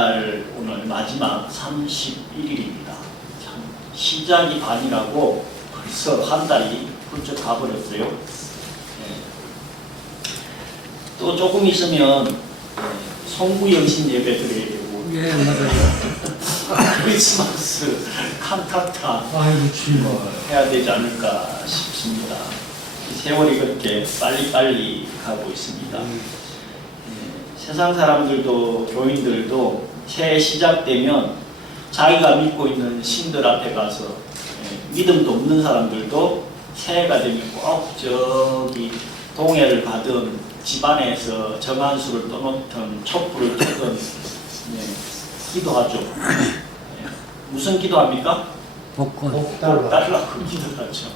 달 오늘 마지막 31일입니다. 참 시작이 반이라고 벌써 한 달이 훌쩍 가버렸어요. 네. 또 조금 있으면 송구영신 예배 드려야 되고, 예, 맞아요. 크리스마스 칸타타 아이고, 주여. 해야 되지 않을까 싶습니다. 세월이 그렇게 빨리빨리 가고 있습니다. 세상 사람들도 교인들도 새해 시작되면 자기가 믿고 있는 신들 앞에 가서 믿음도 없는 사람들도 새해가 되면 꼭 저기 동해를 가든 집안에서 정한수를 떠놓든 촛불을 켜든 기도하죠. 무슨 기도합니까? 복권. 복 달라고 기도하죠.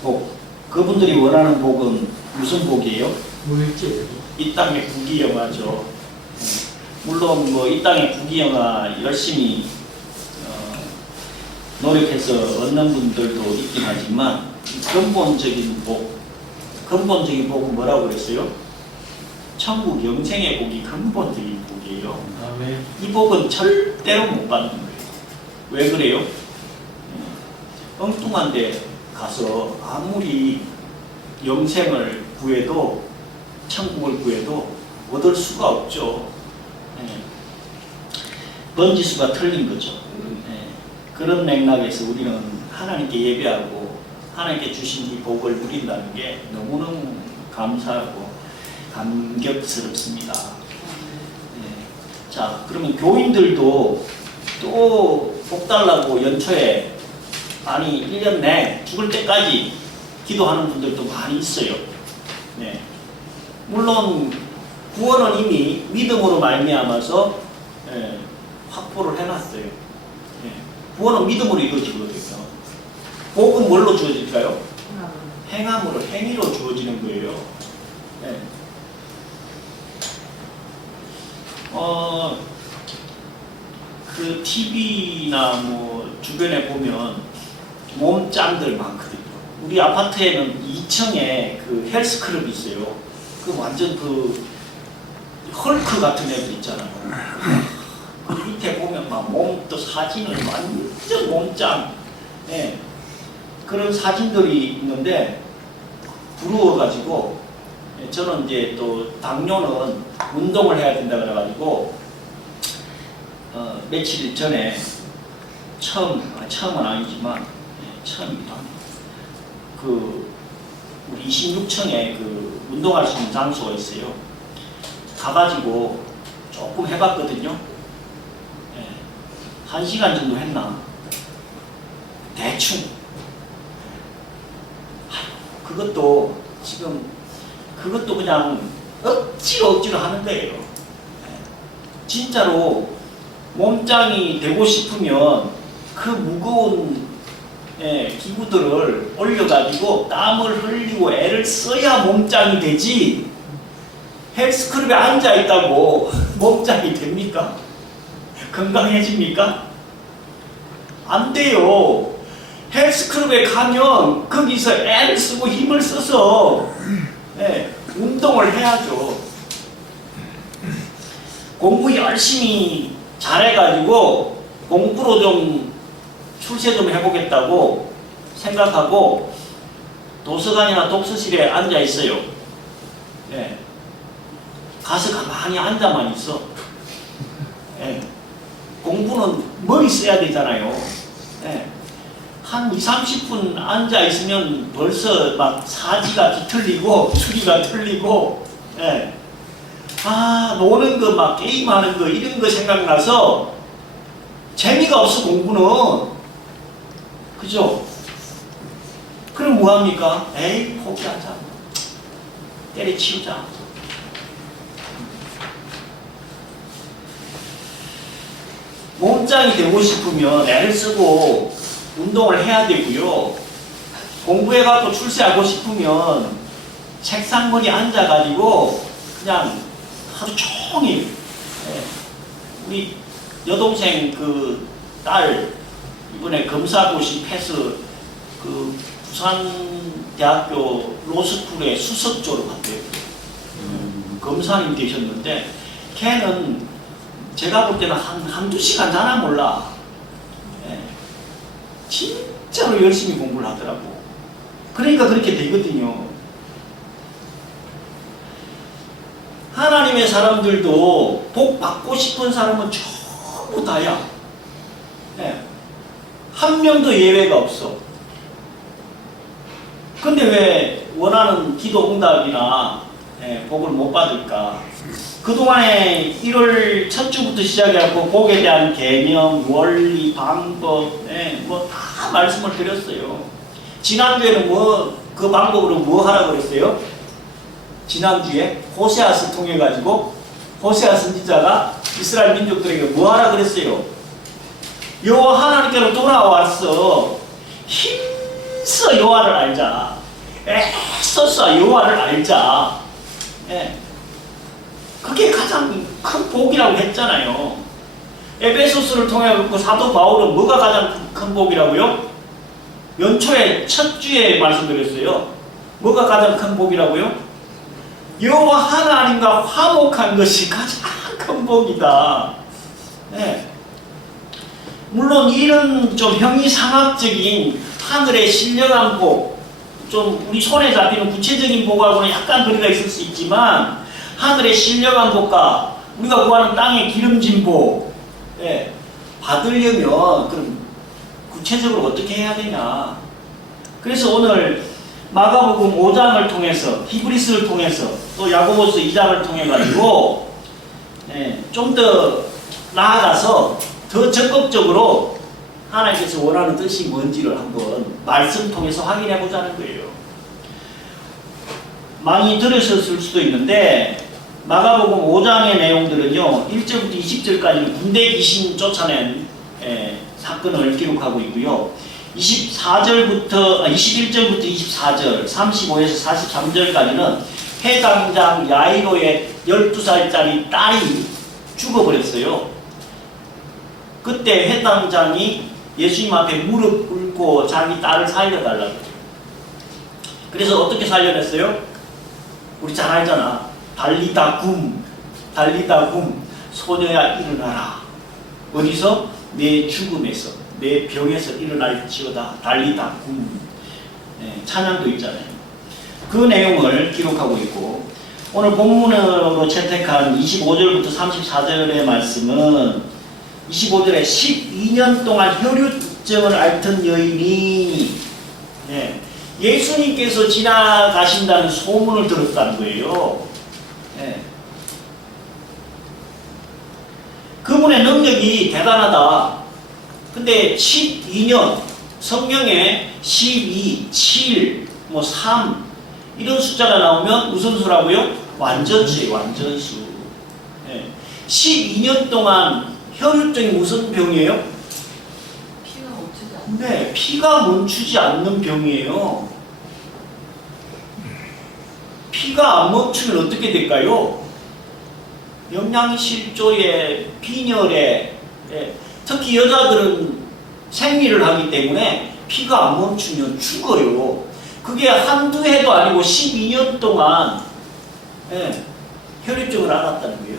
복. 그분들이 원하는 복은 무슨 복이에요? 물질. 이 땅의 부귀영화죠. 물론 뭐 이 땅의 부귀영화 열심히 노력해서 얻는 분들도 있긴 하지만 근본적인 복은 뭐라고 그랬어요? 천국 영생의 복이 근본적인 복이에요. 아멘. 이 복은 절대로 못 받는 거예요. 왜 그래요? 엉뚱한 데 가서 아무리 영생을 구해도 천국을 구해도 얻을 수가 없죠. 번지수가 틀린 거죠. 그런 맥락에서 우리는 하나님께 예배하고 하나님께 주신 이 복을 누린다는 게 너무너무 감사하고 감격스럽습니다. 자, 그러면 교인들도 또 복 달라고 연초에 아니 1년 내 죽을 때까지 기도하는 분들도 많이 있어요. 네. 물론 구원은 이미 믿음으로 말미암아서 확보를 해놨어요. 구원은 믿음으로 이루어지거든요. 복은 뭘로 주어질까요? 행함으로, 행위로 주어지는 거예요. 네. 그 TV나 뭐 주변에 보면 몸짱들 많거든요. 우리 아파트에는 2층에 그 헬스클럽이 있어요. 그 완전 그 헐크 같은 애들 있잖아요. 그 밑에 보면 막 몸도 사진을 완전 몸짱. 그런 사진들이 있는데 부러워가지고 저는 이제 또 당뇨는 운동을 해야 된다 그래가지고 며칠 전에 처음은 아니지만 처음이다. 그 우리 26층에 그 운동할 수 있는 장소가 있어요. 가가지고 조금 해봤거든요. 1시간 정도 했나? 대충. 그것도 지금 그것도 그냥 억지로 하는 거예요. 진짜로 몸짱이 되고 싶으면 그 무거운 기구들을 올려가지고 땀을 흘리고 애를 써야 몸짱이 되지. 헬스클럽에 앉아있다고 몸짱이 됩니까? 건강해집니까? 안 돼요. 헬스클럽에 가면 거기서 애를 쓰고 힘을 써서 운동을 해야죠. 공부 열심히 잘해가지고 공부로 좀 출세 좀 해보겠다고 생각하고 도서관이나 독서실에 앉아 있어요. 가서 가만히 앉아만 있어. 공부는 머리 써야 되잖아요. 한 20-30분 앉아 있으면 벌써 막 사지가 뒤틀리고 추리가 틀리고 노는 거 막 게임하는 거 이런 거 생각나서 재미가 없어 공부는. 그죠? 그럼 뭐합니까? 에이 포기하자. 때려치우자. 몸짱이 되고 싶으면 애를 쓰고 운동을 해야 되고요. 공부해갖고 출세하고 싶으면 책상머리 앉아가지고 그냥 하루 종일 우리 여동생 그 딸 이번에 검사고시 패스 그 부산대학교 로스쿨에 수석 졸업한대요. 검사님 계셨는데 걔는 제가 볼 때는 한두 시간 자나 몰라. 예. 진짜로 열심히 공부를 하더라고. 그러니까 그렇게 되거든요. 하나님의 사람들도 복 받고 싶은 사람은 전부 다야. 예. 한 명도 예외가 없어. 근데 왜 원하는 기도 응답이나 복을 못 받을까? 그동안에 1월 첫 주부터 시작해갖고 복에 대한 개념, 원리, 방법, 뭐 다 말씀을 드렸어요. 지난주에는 그 방법으로 뭐 하라고 그랬어요? 지난주에 호세아서 통해가지고 호세아 선지자가 이스라엘 민족들에게 뭐 하라 그랬어요? 여호와 하나님께로 돌아왔어. 힘써 여호와를 알자. 애써서 여호와를 알자. 그게 가장 큰 복이라고 했잖아요. 에베소스를 통해 사도 바울은 뭐가 가장 큰 복이라고요? 연초에 첫 주에 말씀드렸어요. 뭐가 가장 큰 복이라고요? 여호와 하나님과 화목한 것이 가장 큰 복이다. 물론 이런 좀 형이상학적인 하늘의 신령한 복, 좀 우리 손에 잡히는 구체적인 복하고는 약간 거리가 있을 수 있지만 하늘의 신령한 복과 우리가 구하는 땅의 기름진 복 받으려면 그럼 구체적으로 어떻게 해야 되냐. 그래서 오늘 마가복음 5장을 통해서 히브리서를 통해서 또 야고보서 2장을 통해 가지고 좀 더 나아가서 더 적극적으로 하나님께서 원하는 뜻이 뭔지를 한번 말씀 통해서 확인해 보자는 거예요. 많이 들으셨을 수도 있는데 마가복음 5장의 내용들은요 1절부터 20절까지는 군대 귀신 쫓아낸 사건을 기록하고 있고요. 21절부터 24절, 35에서 43절까지는 해당장 야이로의 12살짜리 딸이 죽어버렸어요. 그때 해당장이 예수님 앞에 무릎 꿇고 자기 딸을 살려달라고. 그래서 어떻게 살려냈어요? 우리 잘 알잖아. 달리다 굼, 달리다 굼, 소녀야 일어나라. 어디서? 내 죽음에서, 내 병에서 일어날지어다. 달리다 굼. 찬양도 있잖아요. 그 내용을 기록하고 있고 오늘 본문으로 채택한 25절부터 34절의 말씀은 25절에 12년 동안 혈유증을 앓던 여인이 예수님께서 지나가신다는 소문을 들었다는 거예요. 그분의 능력이 대단하다. 근데 12년, 성경에 12, 7, 3 이런 숫자가 나오면 무슨 수라고요? 완전수예요. 완전수. 12년 동안 혈유증이 무슨 병이에요? 피가 멈추지 않는. 네, 피가 멈추지 않는 병이에요. 피가 안 멈추면 어떻게 될까요? 영양실조에, 빈혈에, 특히 여자들은 생리를 하기 때문에 피가 안 멈추면 죽어요. 그게 한두 해도 아니고 12년 동안 혈유증을 앓았다는 거예요.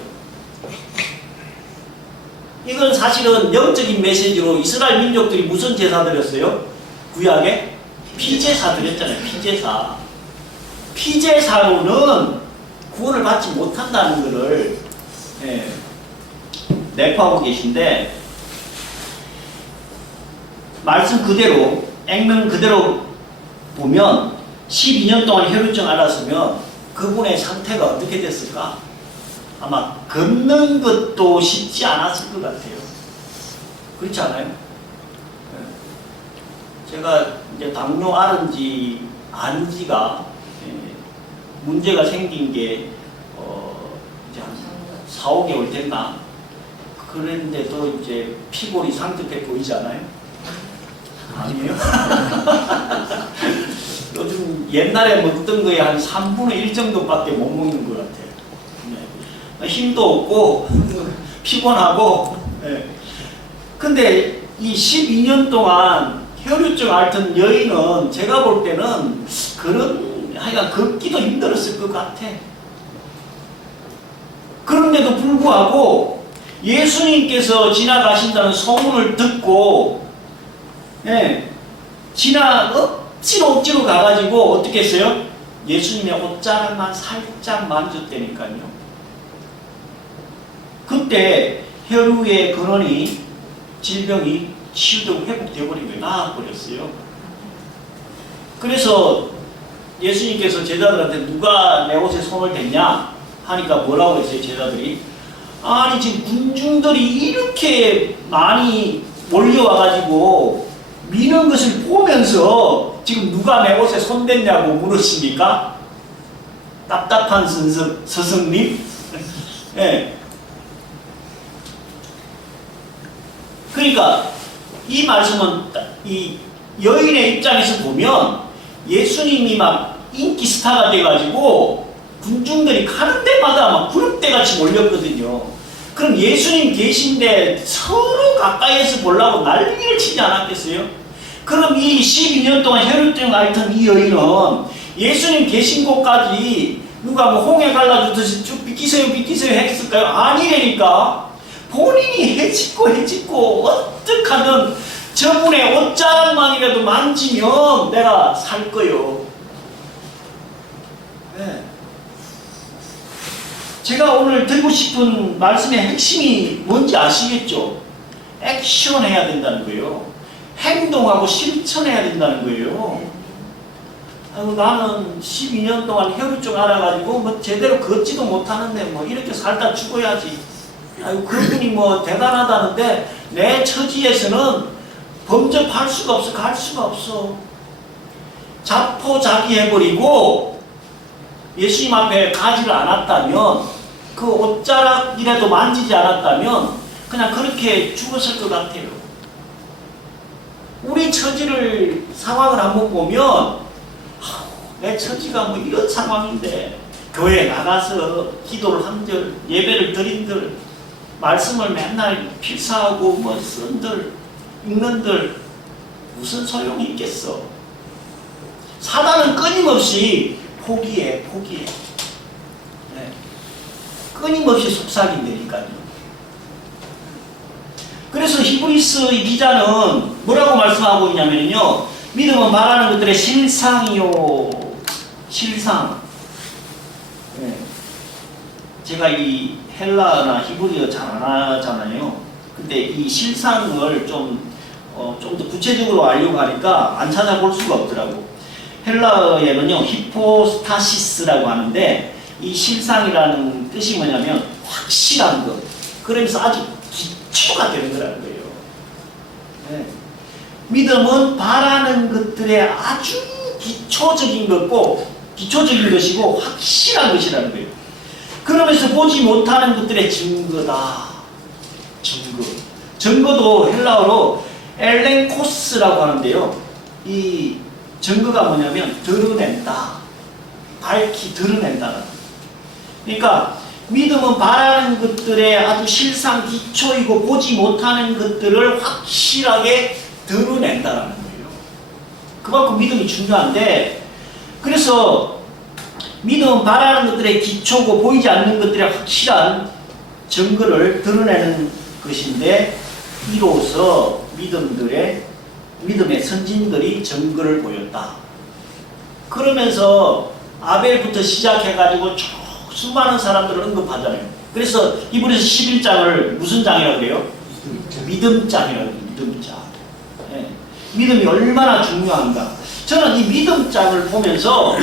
이건 사실은 영적인 메시지로 이스라엘 민족들이 무슨 제사 드렸어요? 구약에? 피제사 드렸잖아요. 피제사. 피제사로는 구원을 받지 못한다는 것을 내포하고 계신데 말씀 그대로 액면 그대로 보면 12년 동안 혈유증 앓았으면 그분의 상태가 어떻게 됐을까? 아마 걷는 것도 쉽지 않았을 것 같아요. 그렇지 않아요? 제가 이제 당뇨 앓은 지가 문제가 생긴 게 이제 한 4, 5개월 됐나? 그런데도 이제 피골이 상접해 보이지 않아요? 아니에요? 요즘 옛날에 먹던 거에 한 3분의 1 정도밖에 못 먹는 것 같아요. 힘도 없고 피곤하고. 근데 이 12년 동안 혈유증 앓던 여인은 제가 볼 때는 그런 하여간 걷기도 힘들었을 것 같아. 그럼에도 불구하고 예수님께서 지나가신다는 소문을 듣고 억지로 가가지고 어떻게 했어요? 예수님의 옷자락만 살짝 만졌다니까요. 그때 혈우의 근원이 질병이 치유되고 회복되어버린 거예요. 나아버렸어요. 그래서 예수님께서 제자들한테 누가 내 옷에 손을 댔냐 하니까 뭐라고 했어요? 제자들이 아니 지금 군중들이 이렇게 많이 몰려와가지고 미는 것을 보면서 지금 누가 내 옷에 손댔냐고 물으십니까? 답답한 스승님? 네. 그러니까 이 말씀은 이 여인의 입장에서 보면 예수님이 막 인기 스타가 돼가지고 군중들이 가는 데마다 막 구름대같이 몰렸거든요. 그럼 예수님 계신데 서로 가까이에서 보려고 난리를 치지 않았겠어요? 그럼 이 12년 동안 혈루증 앓던 이 여인은 예수님 계신 곳까지 누가 뭐 홍해 갈라주듯이 쭉 비키세요 했을까요? 아니라니까. 본인이 해짓고 어떻게 하든 저분의 옷자락만이라도 만지면 내가 살 거요. 네. 제가 오늘 드리고 싶은 말씀의 핵심이 뭔지 아시겠죠? 액션 해야 된다는 거예요. 행동하고 실천해야 된다는 거예요. 아이고, 나는 12년 동안 혈루증 알아가지고 뭐 제대로 걷지도 못하는데 뭐 이렇게 살다 죽어야지. 아이고, 그분이 뭐 대단하다는데 내 처지에서는 범접할 수가 없어. 갈 수가 없어. 자포자기해버리고 예수님 앞에 가지를 않았다면, 그 옷자락이라도 만지지 않았다면 그냥 그렇게 죽었을 것 같아요. 우리 처지를 상황을 한번 보면 내 처지가 뭐 이런 상황인데 교회에 나가서 기도를 한들 예배를 드린들 말씀을 맨날 필사하고 뭐 쓴들 읽는들 무슨 소용이 있겠어. 사단은 끊임없이 포기해. 네. 끊임없이 속삭인다니까요. 그래서 히브리스 기자는 뭐라고 말씀하고 있냐면요, 믿음은 말하는 것들의 실상이요. 실상. 네. 제가 이 헬라어나 히브리어 잘 안 하잖아요. 근데 이 실상을 좀 더 구체적으로 알려고 하니까 안 찾아볼 수가 없더라고. 헬라어에는요, 히포스타시스라고 하는데, 이 실상이라는 뜻이 뭐냐면 확실한 것. 그러면서 아주 기초가 되는 거라는 거예요. 네. 믿음은 바라는 것들의 아주 기초적인 것이고 확실한 것이라는 거예요. 그러면서 보지 못하는 것들의 증거다. 증거도 헬라어로 엘렌코스라고 하는데요. 이 증거가 뭐냐면 드러낸다. 밝히 드러낸다는. 그러니까 믿음은 바라는 것들의 아주 실상 기초이고 보지 못하는 것들을 확실하게 드러낸다는 거예요. 그만큼 믿음이 중요한데, 그래서 믿음은 바라는 것들의 기초고 보이지 않는 것들의 확실한 증거를 드러내는 것인데, 이로써 믿음의 선진들이 증거를 보였다. 그러면서 아벨부터 시작해가지고 수많은 사람들을 언급하잖아요. 그래서 히브리서 11장을 무슨 장이라고 그래요? 믿음장이라고 해요. 믿음장. 네. 믿음이 얼마나 중요한가. 저는 이 믿음장을 보면서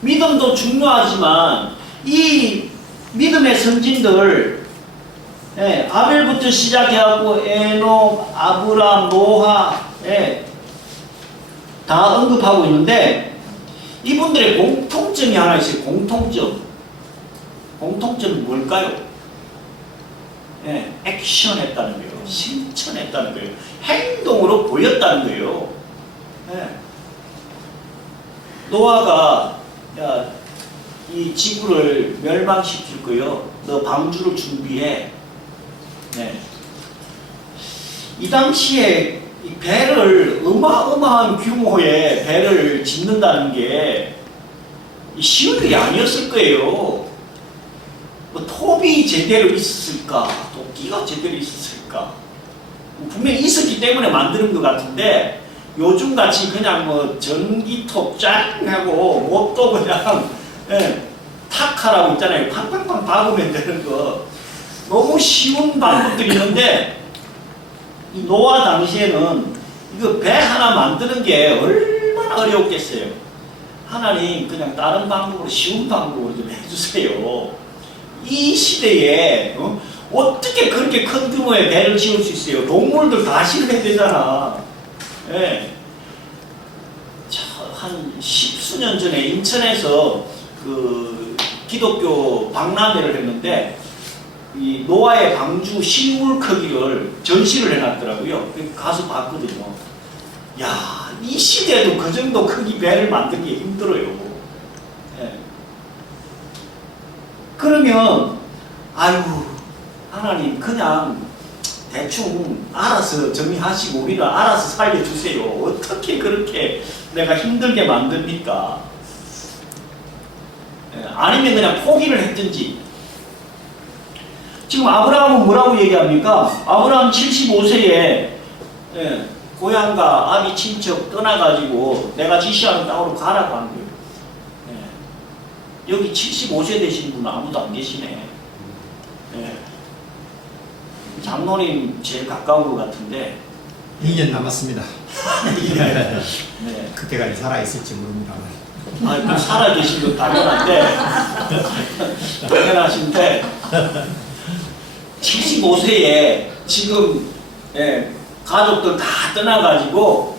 믿음도 중요하지만 이 믿음의 선진들, 아벨부터 시작해갖고 에녹, 아브람, 노아, 다 언급하고 있는데, 이분들의 공통점이 하나 있어요. 공통점은 뭘까요? 액션했다는 거예요. 실천했다는 거예요. 행동으로 보였다는 거예요. 노아가, 야, 이 지구를 멸망시킬 거예요. 너 방주를 준비해. 이 당시에 이 배를, 어마어마한 규모의 배를 짓는다는 게 쉬운 일이 아니었을 거예요. 뭐 톱이 제대로 있었을까? 도끼가 제대로 있었을까? 분명히 있었기 때문에 만드는 것 같은데 요즘 같이 그냥 뭐 전기톱 쫙 하고 못도 그냥 탁하라고 있잖아요. 팡팡팡 박으면 되는 거. 너무 쉬운 방법들이 있는데 이 노아 당시에는 이거 배 하나 만드는 게 얼마나 어려웠겠어요. 하나님 그냥 다른 방법으로 쉬운 방법으로 좀 해주세요. 이 시대에 어떻게 그렇게 큰 규모의 배를 지을 수 있어요? 동물들 다 실어야 되잖아. 예. 한 십수년 전에 인천에서 그 기독교 박람회를 했는데 이 노아의 방주 실물 크기를 전시를 해놨더라고요. 가서 봤거든요. 야, 이 시대에도 그 정도 크기 배를 만들기 힘들어요. 예. 그러면 아이고 하나님 그냥 대충 알아서 정리하시고 우리를 알아서 살려주세요. 어떻게 그렇게 내가 힘들게 만듭니까? 예, 아니면 그냥 포기를 했든지. 지금 아브라함은 뭐라고 얘기합니까? 아브라함 75세에 고향과 아비 친척 떠나가지고 내가 지시하는 땅으로 가라고 한 거예요. 예. 여기 75세 되신 분은 아무도 안 계시네. 예. 장로님 제일 가까운 것 같은데 2년 남았습니다. 네. 그때까지 살아있을지 모릅니다. 아, 살아계신 건 당연한데 당연하신데 75세에 지금 가족들 다 떠나가지고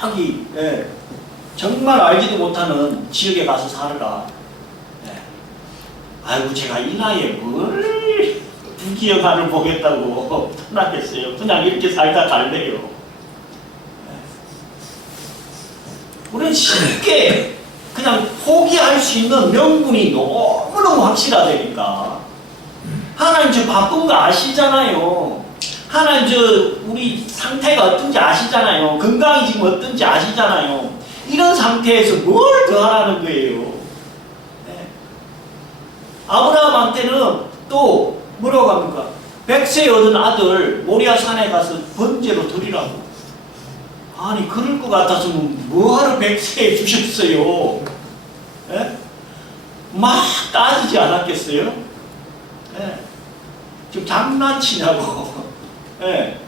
저기 정말 알지도 못하는 지역에 가서 살아라. 아이고 제가 이 나이에 뭘 부귀영화를 보겠다고 떠나겠어요. 그냥 이렇게 살다 갈래요. 우리는 쉽게 그냥 포기할 수 있는 명분이 너무너무 확실하다니까. 하나님 저 바쁜 거 아시잖아요. 하나님 저 우리 상태가 어떤지 아시잖아요. 건강이 지금 어떤지 아시잖아요. 이런 상태에서 뭘 더 하라는 거예요. 네. 아브라함한테는 또 뭐라고 합니까? 100세 얻은 아들 모리아 산에 가서 번제로 드리라고. 아니 그럴 것 같았으면 뭐하러 100세에 주셨어요? 네? 막 따지지 않았겠어요? 네. 지금 장난치냐고. 네.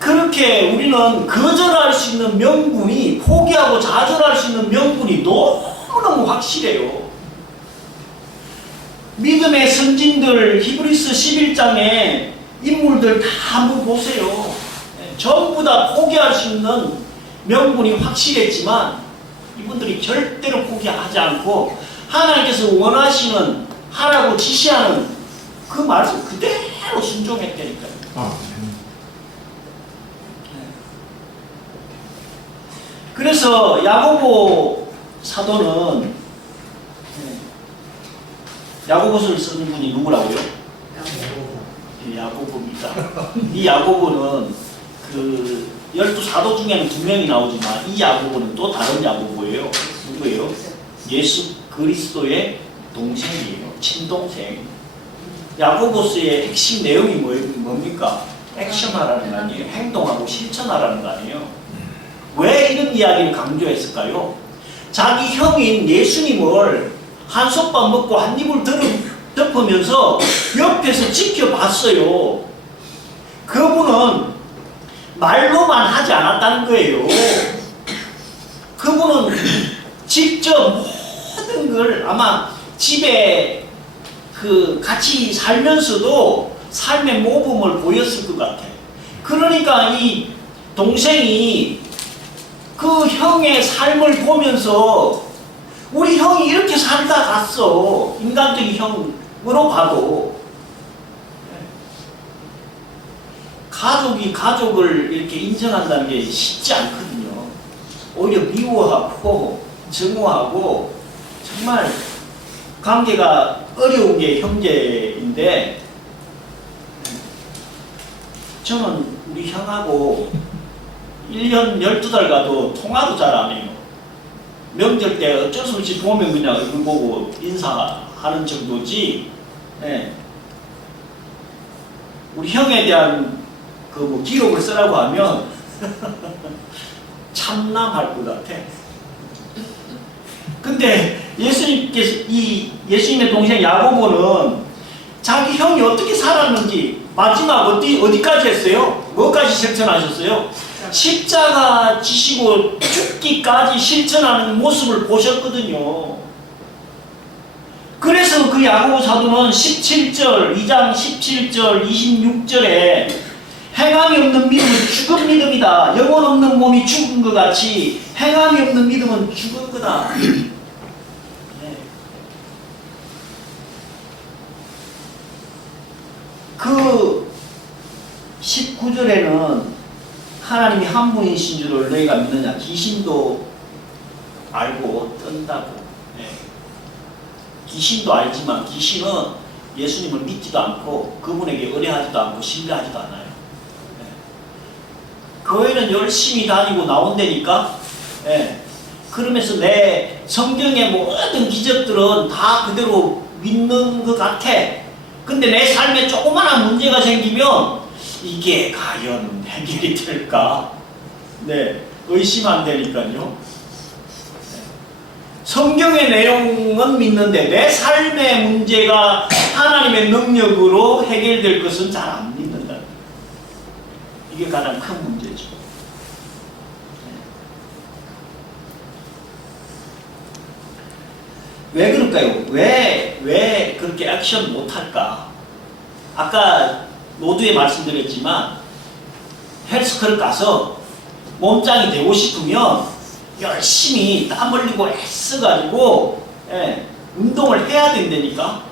그렇게 우리는 거절할 수 있는 명분이, 포기하고 좌절할 수 있는 명분이 너무너무 확실해요. 믿음의 선진들 히브리서 11장에 인물들 다 한번 보세요. 전부 다 포기할 수 있는 명분이 확실했지만 이분들이 절대로 포기하지 않고 하나님께서 원하시는, 하라고 지시하는 그 말씀 그대로 순종했다니까요. 그래서 야고보 사도는 야고보서를 쓰는 분이 누구라고요? 야고보입니다. 이 야고보는 그 12사도 중에는 2명이 나오지만 이 야고보는 또 다른 야고보예요. 누구예요? 예수 그리스도의 동생이에요. 친동생. 야고보서의 핵심 내용이 뭡니까? 액션하라는 거 아니에요? 행동하고 실천하라는 거 아니에요? 왜 이런 이야기를 강조했을까요? 자기 형인 예수님을 한솥밥 먹고 한 입을 덮으면서 옆에서 지켜봤어요. 그분은 말로만 하지 않았다는 거예요. 그분은 직접 모든 걸 아마 집에 같이 살면서도 삶의 모범을 보였을 것 같아요. 그러니까 이 동생이 그 형의 삶을 보면서 우리 형이 이렇게 살다 갔어. 인간적인 형으로 봐도. 가족이 가족을 이렇게 인정한다는 게 쉽지 않거든요. 오히려 미워하고 증오하고 정말 관계가 어려운 게 형제인데 저는 우리 형하고 1년 12달 가도 통화도 잘 안 해요. 명절 때 어쩔 수 없이 보면 그냥 얼굴 보고 인사하는 정도지. 예. 우리 형에 대한 그 뭐 기록을 쓰라고 하면 참남할 것 같아. 근데 예수님께서 이 예수님의 동생 야고보는 자기 형이 어떻게 살았는지 마지막 어디까지 했어요? 뭐까지 실천하셨어요? 십자가 지시고 죽기까지 실천하는 모습을 보셨거든요. 그래서 그 야고보 사도는 17절, 2장 17절, 26절에 행함이 없는 믿음은 죽은 믿음이다. 영혼 없는 몸이 죽은 것 같이 행함이 없는 믿음은 죽은 거다. 네. 그 19절에는 하나님이 한 분이신 줄을 너희가 믿느냐. 귀신도 알고 뜬다고. 네. 귀신도 알지만 귀신은 예수님을 믿지도 않고 그분에게 의뢰하지도 않고 신뢰하지도 않아요. 네. 교회는 열심히 다니고 나온다니까. 네. 그러면서 내 성경의 모든 기적들은 다 그대로 믿는 것 같아. 근데 내 삶에 조그마한 문제가 생기면 이게 과연 해결이 될까? 네, 의심 안 되니까요. 성경의 내용은 믿는데 내 삶의 문제가 하나님의 능력으로 해결될 것은 잘 안 믿는다. 이게 가장 큰 문제죠. 왜 그럴까요? 왜 그렇게 액션 못할까? 아까 모두에 말씀드렸지만 헬스클럽 가서 몸짱이 되고 싶으면 열심히 땀 흘리고 애써가지고 운동을 해야 된다니까.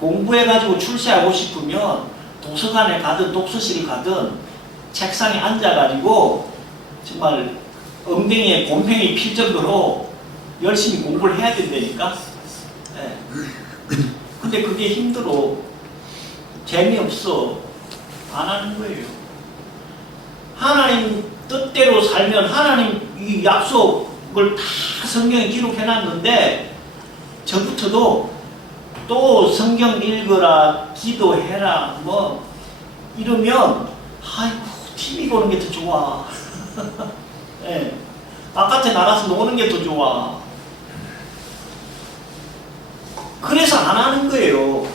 공부해가지고 출세하고 싶으면 도서관에 가든 독서실을 가든 책상에 앉아가지고 정말 엉덩이에 곰팡이 필 정도로 열심히 공부를 해야 된다니까. 근데 그게 힘들어. 재미없어. 안 하는 거예요. 하나님 뜻대로 살면 하나님 이 약속을 다 성경에 기록해놨는데 저부터도 또 성경 읽어라, 기도해라 뭐 이러면 아이고 TV 보는 게 더 좋아. 네. 바깥에 나가서 노는 게 더 좋아. 그래서 안 하는 거예요.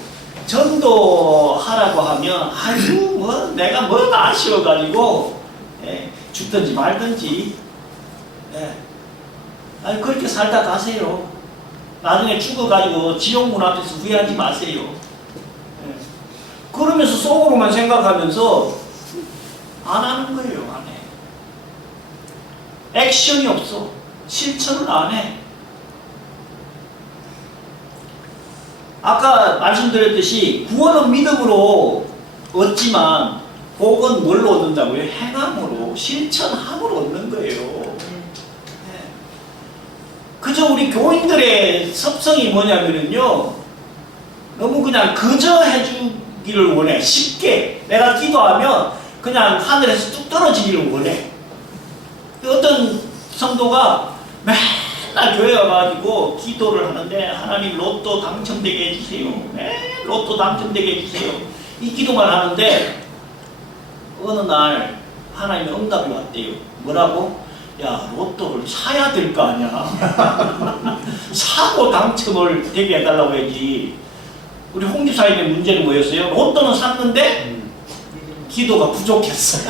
전도하라고 하면 아이고 뭐 내가 뭐가 아쉬워가지고 죽든지 말든지 아니 그렇게 살다 가세요. 나중에 죽어가지고 지옥문 앞에서 후회하지 마세요. 그러면서 속으로만 생각하면서 안 하는 거예요. 안 해. 액션이 없어. 실천을 안 해. 아까 말씀드렸듯이 구원은 믿음으로 얻지만 복은 뭘로 얻는다고요? 행함으로, 실천함으로 얻는 거예요. 그저 우리 교인들의 습성이 뭐냐면요, 너무 그냥 그저 해주기를 원해. 쉽게 내가 기도하면 그냥 하늘에서 뚝 떨어지기를 원해. 어떤 성도가 맨날 교회 와가지고 기도를 하는데 하나님 로또 당첨되게 해주세요. 로또 당첨되게 해주세요. 이 기도만 하는데 어느 날 하나님의 응답이 왔대요. 뭐라고? 야, 로또를 사야 될 거 아니야. 사고 당첨을 되게 해달라고 해야지. 우리 홍 집사님의 문제는 뭐였어요? 로또는 샀는데 기도가 부족했어.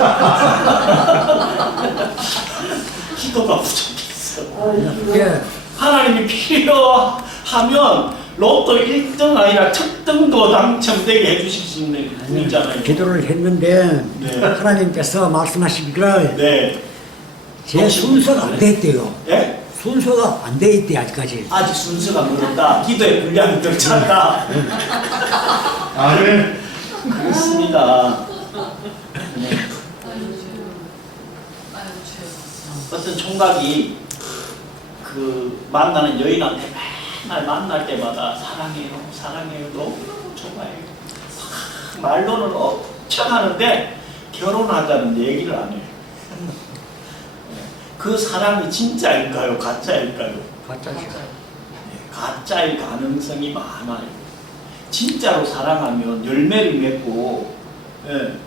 기도가 부족했어. 하나님이 필요하면 로또 1등 아니라 특등도 당첨되게 해주실 수 있는 분이잖아요. 기도를 했는데 네. 하나님께서 말씀하시기를 네. 제 순서가 안 돼 있대요. 네? 순서가 안 돼 있대 아직까지. 아직 순서가 멀었다. 기도의 분량이 덜 찼다. 아멘. 그렇습니다. 네. 어떤 총각이 그 만나는 여인한테 맨날 만날 때마다 사랑해요, 사랑해요, 너무너무 좋아해요. 말로는 엄청 하는데 결혼하자는 얘기를 안 해요. 그 사랑이 진짜일까요? 가짜일까요? 가짜죠. 네, 가짜일 가능성이 많아요. 진짜로 사랑하면 열매를 맺고 예,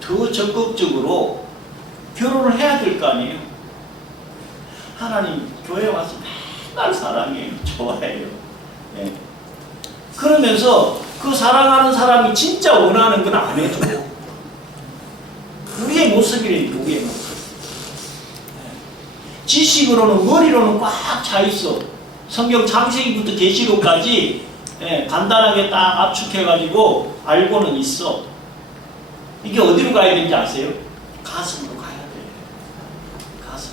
더 적극적으로 결혼을 해야 될 거 아니에요. 하나님 교회 와서 맨날 사랑해요. 좋아해요. 예. 그러면서 그 사랑하는 사람이 진짜 원하는 건 안 해줘. 우리의 모습이래. 우리의 모습. 예. 지식으로는 머리로는 꽉 차 있어. 성경 창세기부터 계시록까지 예, 간단하게 딱 압축해가지고 알고는 있어. 이게 어디로 가야 되는지 아세요? 가슴으로 가야 돼. 가슴.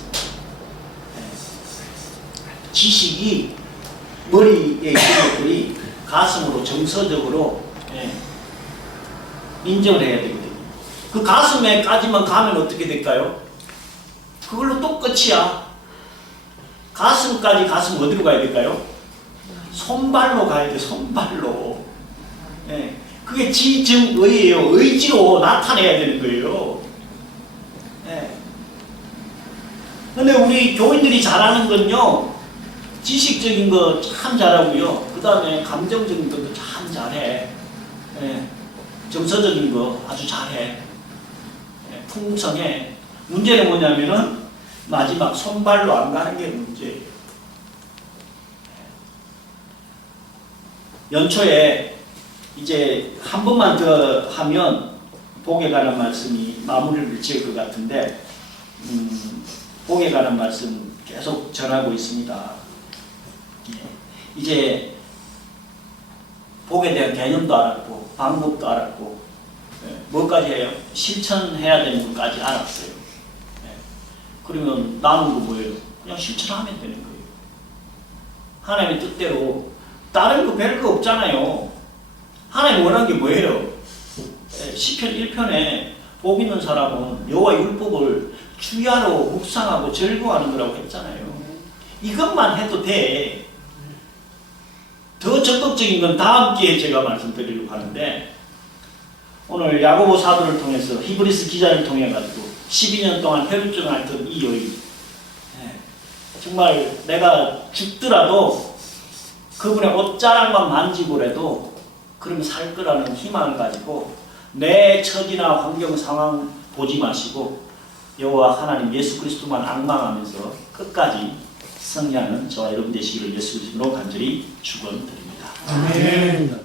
예. 지식이 머리에 있는 것들이 가슴으로 정서적으로 예, 인정을 해야 되거든요. 그 가슴에까지만 가면 어떻게 될까요? 그걸로 또 끝이야. 가슴까지 가슴 어디로 가야 될까요? 손발로 가야 돼. 손발로. 예, 그게 지증의예요. 의지로 나타내야 되는 거예요. 예. 근데 우리 교인들이 잘하는 건요, 지식적인 거 참 잘하고요. 그 다음에 감정적인 것도 참 잘해. 예. 정서적인 거 아주 잘해. 예. 풍성해. 문제는 뭐냐면은 마지막 손발로 안 가는 게 문제예요. 연초에 이제 한 번만 더 하면 복에 관한 말씀이 마무리를 지을 것 같은데 복에 관한 말씀 계속 전하고 있습니다. 예. 이제 복에 대한 개념도 알았고 방법도 알았고 예. 뭐까지 해요? 실천해야 되는 것까지 알았어요. 예. 그러면 남은 거 뭐예요? 그냥 실천하면 되는 거예요. 하나님의 뜻대로 다른 거 별거 없잖아요. 하나님 원하는 게 뭐예요? 시편 1편에 복 있는 사람은 여호와의 율법을 주야로 묵상하고 즐거워하는 거라고 했잖아요. 이것만 해도 돼. 더 적극적인 건 다음 기회에 제가 말씀드리려고 하는데, 오늘 야고보 사도를 통해서 히브리스 기자를 통해 가지고 12년 동안 혈루증을 앓던 이 여인, 정말 내가 죽더라도 그분의 옷자락만 만지고라도 그러면 살 거라는 희망을 가지고 내 처지나 환경 상황 보지 마시고 여호와 하나님 예수 그리스도만 앙망하면서 끝까지 승리하는 저와 여러분 되시기를 예수 그리스도로 간절히 축원드립니다. 아멘.